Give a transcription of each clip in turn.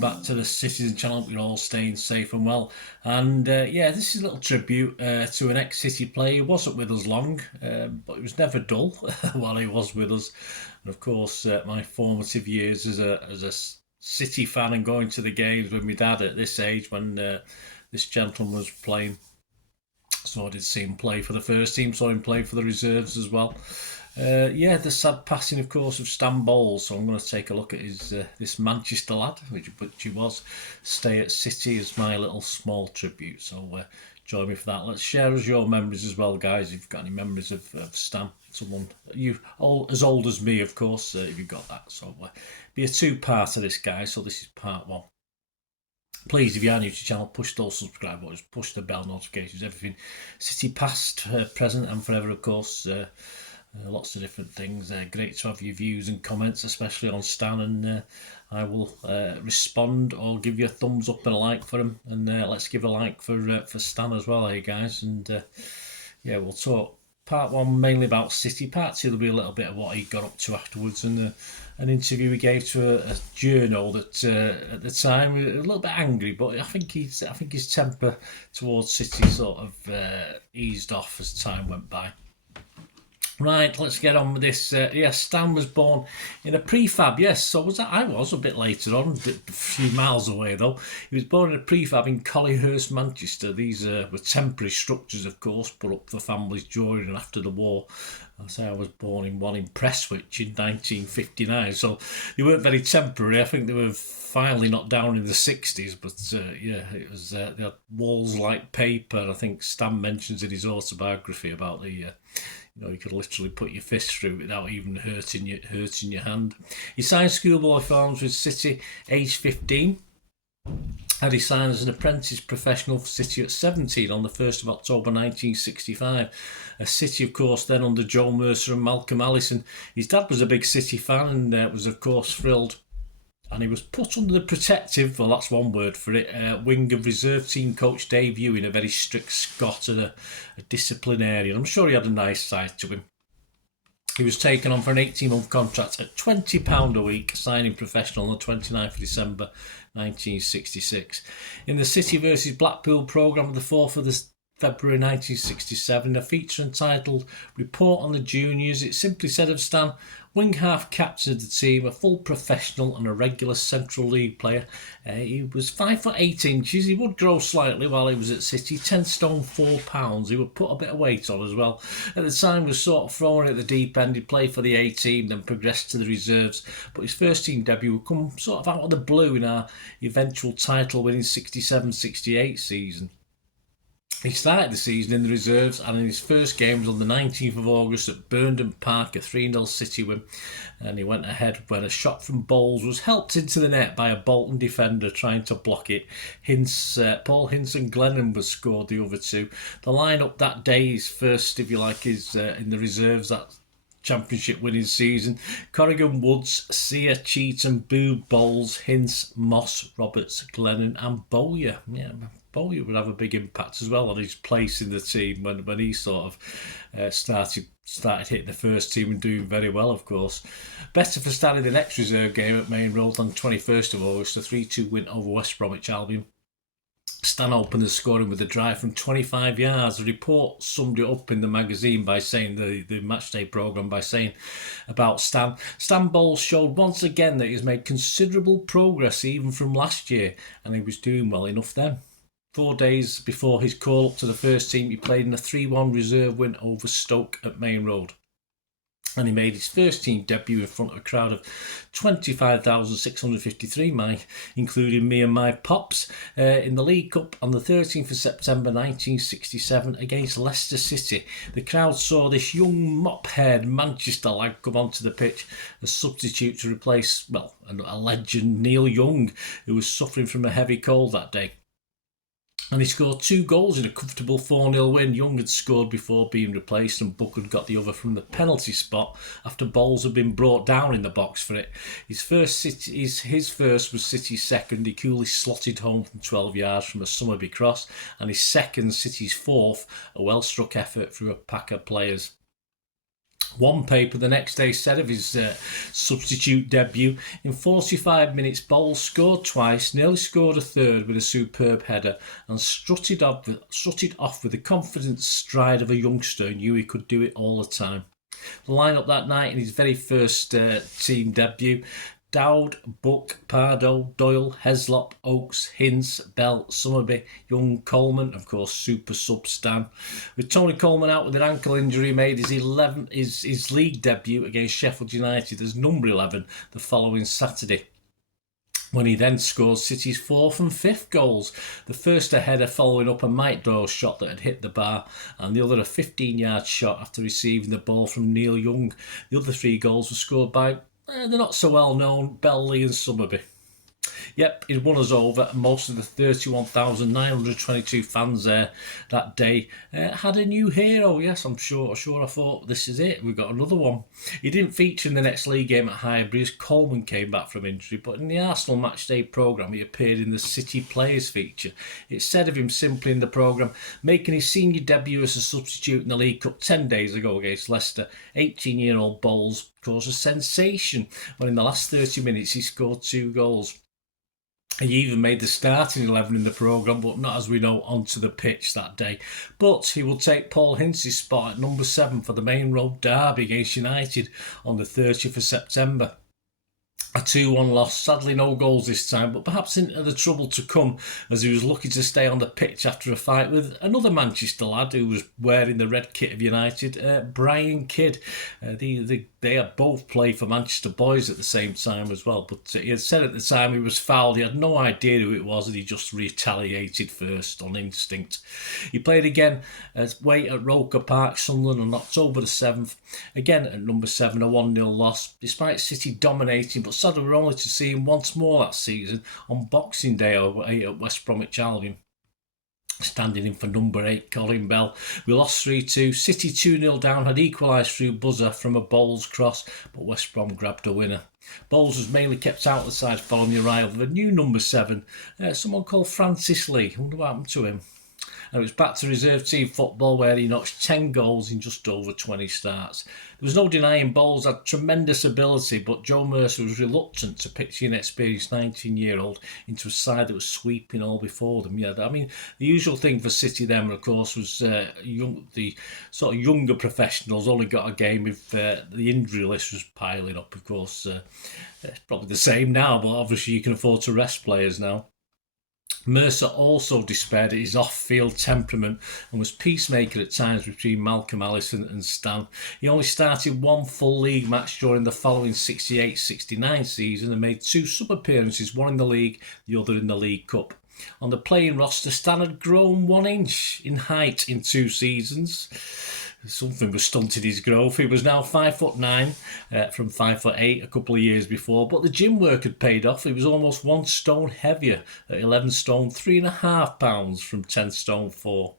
welcome back to the Citizen channel. You're all staying safe and well. And yeah, this is a little tribute to an ex-City player. He wasn't with us long, but he was never dull while he was with us. And of course, my formative years as a City fan and going to the games with my dad at this age when this gentleman was playing. So I did see him play for the first team, saw him play for the reserves as well. Yeah, the sad passing, of course, of Stan Bowles. So I'm going to take a look at his this Manchester lad, which he was. Stay at City as my little small tribute. So join me for that. Let's share us your memories as well, guys. If you've got any memories of Stan, someone as old as me, of course, if you've got that. So be a two-part of this, guys. So this is part one. Please, if you are new to the channel, push those subscribe buttons, push the bell notifications, everything. City past, present and forever, of course. Lots of different things. Great to have your views and comments, especially on Stan, and I will respond or give you a thumbs up and a like for him. And let's give a like for Stan as well, hey guys. And yeah, we'll talk part one mainly about City. Part two will be a little bit of what he got up to afterwards, and an interview he gave to a journal that at the time was a little bit angry, but I think his temper towards City sort of eased off as time went by. Right, let's get on with this. Yes, Stan was born in a prefab. Yes, so I was a bit later on, a few miles away though. He was born in a prefab in Collyhurst, Manchester. These were temporary structures, of course, put up for families during and after the war. I say I was born in one in Prestwich in 1959, so they weren't very temporary. I think they were finally knocked down in the 60s, but yeah, it was they had walls like paper. I think Stan mentions in his autobiography about the you could literally put your fist through it without even hurting your hand. He signed schoolboy forms with City aged 15. And he signed as an apprentice professional for City at 17 on the 1st of October 1965. City, of course, then under Joe Mercer and Malcolm Allison. His dad was a big City fan and was, of course, thrilled. And he was put under the protective, well, that's one word for it, wing of reserve team coach Dave Ewing, a very strict Scot and a disciplinarian. I'm sure he had a nice side to him. He was taken on for an 18-month contract at £20 a week, signing professional on the 29th of December 1966. In the City versus Blackpool programme of the 4th of February 1967, a feature entitled Report on the Juniors, it simply said of Stan, wing half captain of the team, a full professional and a regular Central League player. He was 5'8". He would grow slightly while he was at City, 10 stone 4 pounds. He would put a bit of weight on as well. At the time was sort of thrown at the deep end. He played for the A team, then progressed to the reserves. But his first team debut would come sort of out of the blue in our eventual title winning 67-68 season. He started the season in the reserves and in his first game was on the 19th of August at Burnden Park, a 3-0 City win. And he went ahead when a shot from Bowles was helped into the net by a Bolton defender trying to block it. Paul Hince and Glennon was scored the other two. The lineup that day, his first, if you like, is in the reserves, that championship winning season. Corrigan, Woods, Sear, Cheetham, Booth, Bowles, Hince, Moss, Roberts, Glennon and Bowyer. Yeah, Bowyer would have a big impact as well on his place in the team when he sort of started hitting the first team and doing very well, of course. Better for Stan in the next reserve game at Main Road on 21st of August, a 3-2 win over West Bromwich Albion. Stan opened the scoring with a drive from 25 yards. The report summed it up in the magazine by saying, the matchday programme, by saying about Stan. Stan Bowles showed once again that he's made considerable progress even from last year, and he was doing well enough then. 4 days before his call up to the first team, he played in a 3-1 reserve win over Stoke at Main Road. And he made his first team debut in front of a crowd of 25,653, including me and my pops, in the League Cup on the 13th of September 1967 against Leicester City. The crowd saw this young mop-haired Manchester lad come onto the pitch as substitute to replace, well, a legend, Neil Young, who was suffering from a heavy cold that day. And he scored 2 goals in a comfortable 4-0 win. Young had scored before being replaced and Buck had got the other from the penalty spot after Bowles had been brought down in the box for it. His first was City's second. He coolly slotted home from 12 yards from a Summerby cross, and his second, City's fourth, a well-struck effort through a pack of players. One paper the next day said of his substitute debut, in 45 minutes Bowles scored twice, nearly scored a third with a superb header, and strutted off with the confident stride of a youngster who knew he could do it all the time. The lineup that night in his very first team debut: Dowd, Buck, Pardo, Doyle, Heslop, Oakes, Hinds, Bell, Summerby, Young, Coleman, of course, super sub Stan. With Tony Coleman out with an ankle injury, he made his league debut against Sheffield United as number 11 the following Saturday, when he then scored City's fourth and fifth goals. The first a header following up a Mike Doyle shot that had hit the bar, and the other a 15-yard shot after receiving the ball from Neil Young. The other 3 goals were scored by the not so well known Bell, Lee and Summerby. Yep, he'd won us over. Most of the 31,922 fans there that day had a new hero. Yes, I'm sure I thought, this is it, we've got another one. He didn't feature in the next league game at Highbury as Coleman came back from injury, but in the Arsenal matchday programme he appeared in the City Players feature. It said of him simply in the programme, making his senior debut as a substitute in the League Cup 10 days ago against Leicester, 18-year-old Bowles caused a sensation when in the last 30 minutes he scored 2 goals. He even made the starting 11 in the programme, but not, as we know, onto the pitch that day. But he will take Paul Hince's spot at number 7 for the Main Road derby against United on the 30th of September. A 2-1 loss, sadly no goals this time, but perhaps into the trouble to come, as he was lucky to stay on the pitch after a fight with another Manchester lad who was wearing the red kit of United, Brian Kidd. They had both played for Manchester Boys at the same time as well, but he had said at the time he was fouled. He had no idea who it was, and he just retaliated first on instinct. He played again away at Rucker Park, Sunderland, on October the 7th, again at number 7, a 1-0 loss, despite City dominating, but sadly we're only to see him once more that season on Boxing Day away at West Bromwich Albion. Standing in for number 8, Colin Bell. We lost 3-2. City 2-0 down, had equalised through buzzer from a Bowles cross, but West Brom grabbed a winner. Bowles was mainly kept out of the side following the arrival of a new number 7, someone called Francis Lee. I wonder what happened to him. And it was back to reserve team football, where he notched 10 goals in just over 20 starts. There was no denying Bowles had tremendous ability, but Joe Mercer was reluctant to pitch the inexperienced 19-year-old into a side that was sweeping all before them. Yeah, I mean, the usual thing for City then, of course, was the sort of younger professionals only got a game if the injury list was piling up. Of course, it's probably the same now, but obviously you can afford to rest players now. Mercer also despaired at his off-field temperament and was peacemaker at times between Malcolm Allison and Stan. He only started 1 full league match during the following 68-69 season and made 2 sub-appearances, one in the league, the other in the League Cup. On the playing roster, Stan had grown 1 inch in height in 2 seasons. Something was stunted his growth. He was now 5'9" from 5'8" a couple of years before, but the gym work had paid off. He was almost 1 stone heavier at 11 stone 3.5 pounds from 10 stone 4.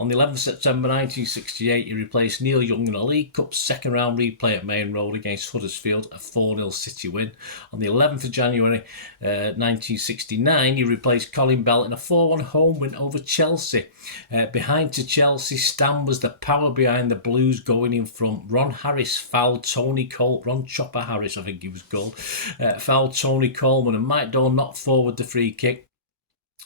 On the 11th of September 1968, he replaced Neil Young in a League Cup second round replay at Main Road against Huddersfield, a 4-0 City win. On the 11th of January 1969, he replaced Colin Bell in a 4-1 home win over Chelsea. Behind to Chelsea, Stan was the power behind the Blues going in front. Ron Harris fouled Ron Chopper Harris, I think he was called, fouled Tony Coleman, and Mike Doyle knocked forward the free kick.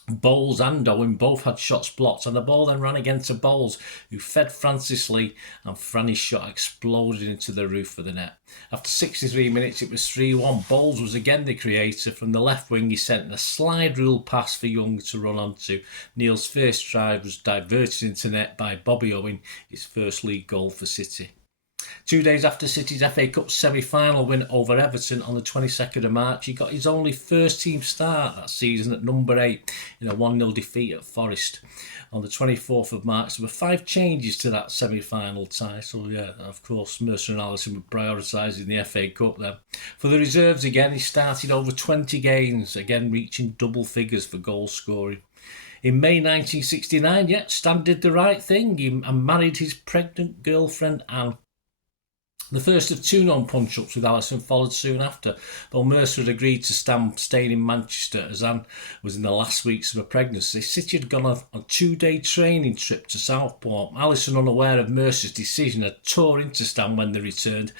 Bowles and Owen both had shots blocked, and the ball then ran again to Bowles, who fed Francis Lee, and Franny's shot exploded into the roof of the net. After 63 minutes, it was 3-1. Bowles was again the creator. From the left wing, he sent a slide rule pass for Young to run onto. Neil's first try was diverted into net by Bobby Owen, his first league goal for City. 2 days after City's FA Cup semi-final win over Everton on the 22nd of March, he got his only first-team start that season at number 8 in a 1-0 defeat at Forest. On the 24th of March, there were 5 changes to that semi-final tie. So, yeah, of course, Mercer and Allison were prioritising the FA Cup then. For the reserves again, he started over 20 games, again reaching double figures for goal scoring. In May 1969, Stan did the right thing and married his pregnant girlfriend Anne. The first of two non-punch-ups with Alisson followed soon after, though Mercer had agreed to staying in Manchester as Anne was in the last weeks of her pregnancy. City had gone on a 2-day training trip to Southport. Alisson, unaware of Mercer's decision, had tore into Stan when they returned,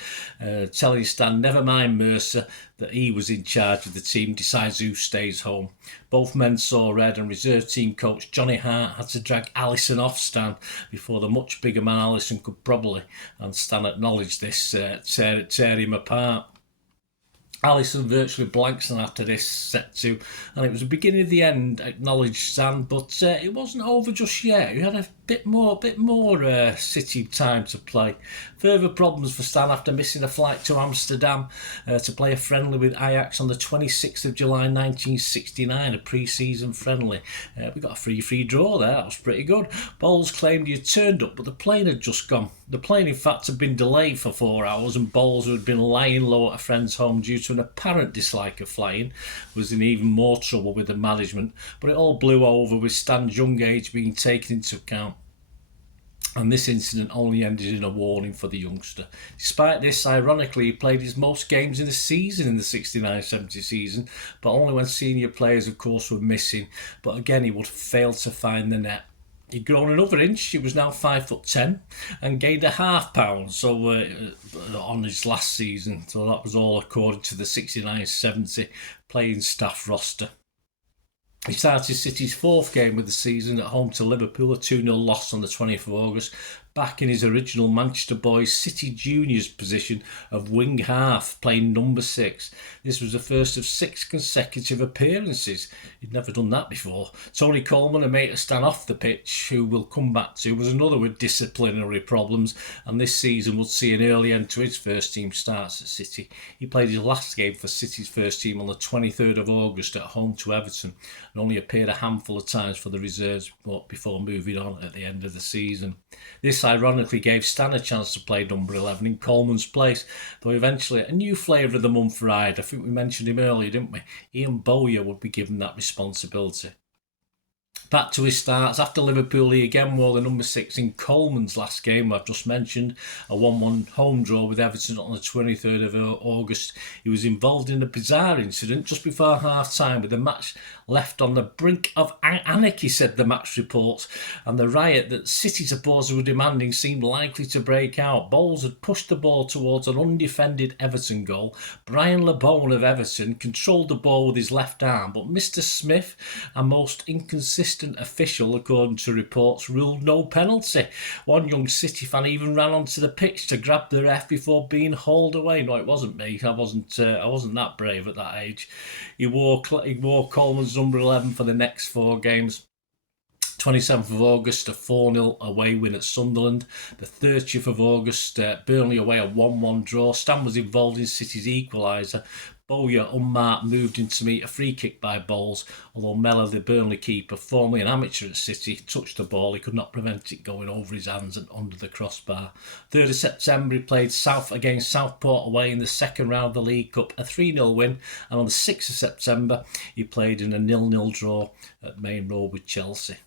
telling Stan, never mind Mercer, that he was in charge of the team, decides who stays home. Both men saw red, and reserve team coach Johnny Hart had to drag Alisson off Stan before the much bigger man Alisson could probably, and Stan acknowledged this, tear him apart. Alisson virtually blanks on after this set to, and it was the beginning of the end, acknowledged Stan, but it wasn't over just yet. He had a bit more City time to play. Further problems for Stan after missing a flight to Amsterdam to play a friendly with Ajax on the 26th of July 1969, a pre-season friendly. We got a free draw there, that was pretty good. Bowles claimed he had turned up, but the plane had just gone. The plane, in fact, had been delayed for 4 hours, and Bowles, who had been lying low at a friend's home due to an apparent dislike of flying, was in even more trouble with the management. But it all blew over with Stan's young age being taken into account, and this incident only ended in a warning for the youngster. Despite this, ironically, he played his most games in the season in the 69-70 season, but only when senior players, of course, were missing. But again, he would fail to find the net. He'd grown another inch. He was now 5'10" and gained a half pound on his last season. So that was all according to the 69-70 playing staff roster. He started City's fourth game of the season at home to Liverpool, a 2-0 loss on the 20th of August, back in his original Manchester Boys City Juniors position of wing half, playing number 6. This was the first of 6 consecutive appearances. He'd never done that before. Tony Coleman, a mate to Stan off the pitch, who we'll come back to, was another with disciplinary problems, and this season would see an early end to his first team starts at City. He played his last game for City's first team on the 23rd of August at home to Everton, and only appeared a handful of times for the reserves before moving on at the end of the season. This ironically gave Stan a chance to play number 11 in Coleman's place, though eventually a new flavour of the month arrived. I think we mentioned him earlier, didn't we? Ian Bowyer would be given that responsibility. Back to his starts. After Liverpool, he again wore the number 6 in Coleman's last game, I've just mentioned, a 1-1 home draw with Everton on the 23rd of August. He was involved in a bizarre incident just before half-time, with the match left on the brink of anarchy, said the match reports, and the riot that City supporters were demanding seemed likely to break out. Bowles had pushed the ball towards an undefended Everton goal. Brian LeBone of Everton controlled the ball with his left arm, but Mr. Smith, a most inconsistent official, according to reports, ruled no penalty. One young City fan even ran onto the pitch to grab the ref before being hauled away. No, it wasn't me. I wasn't that brave at that age. He wore Coleman's number 11 for the next 4 games. 27th of August, a 4-0 away win at Sunderland. The 30th of August, Burnley away, a 1-1 draw. Stan was involved in City's equaliser. Bowyer, unmarked, moved in to meet a free kick by Bowles, although Mellor, the Burnley keeper, formerly an amateur at City, touched the ball. He could not prevent it going over his hands and under the crossbar. 3rd of September, he played against Southport away in the second round of the League Cup, a 3-0 win, and on the 6th of September, he played in a 0-0 draw at Main Road with Chelsea.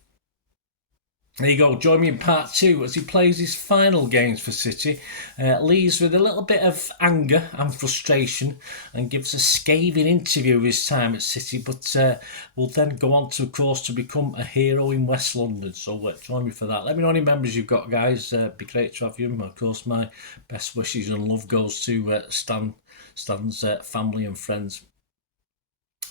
There you go, join me in part 2 as he plays his final games for City, leaves with a little bit of anger and frustration, and gives a scathing interview of his time at City, but will then go on to, of course, to become a hero in West London. So join me for that. Let me know any members you've got, guys. Be great to have you. Of course, my best wishes and love goes to Stan's family and friends.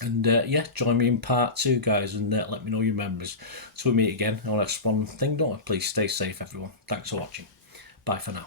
And join me in part 2, guys, and let me know your members. Till we meet again, I'll ask one thing, don't I? Please stay safe, everyone. Thanks for watching. Bye for now.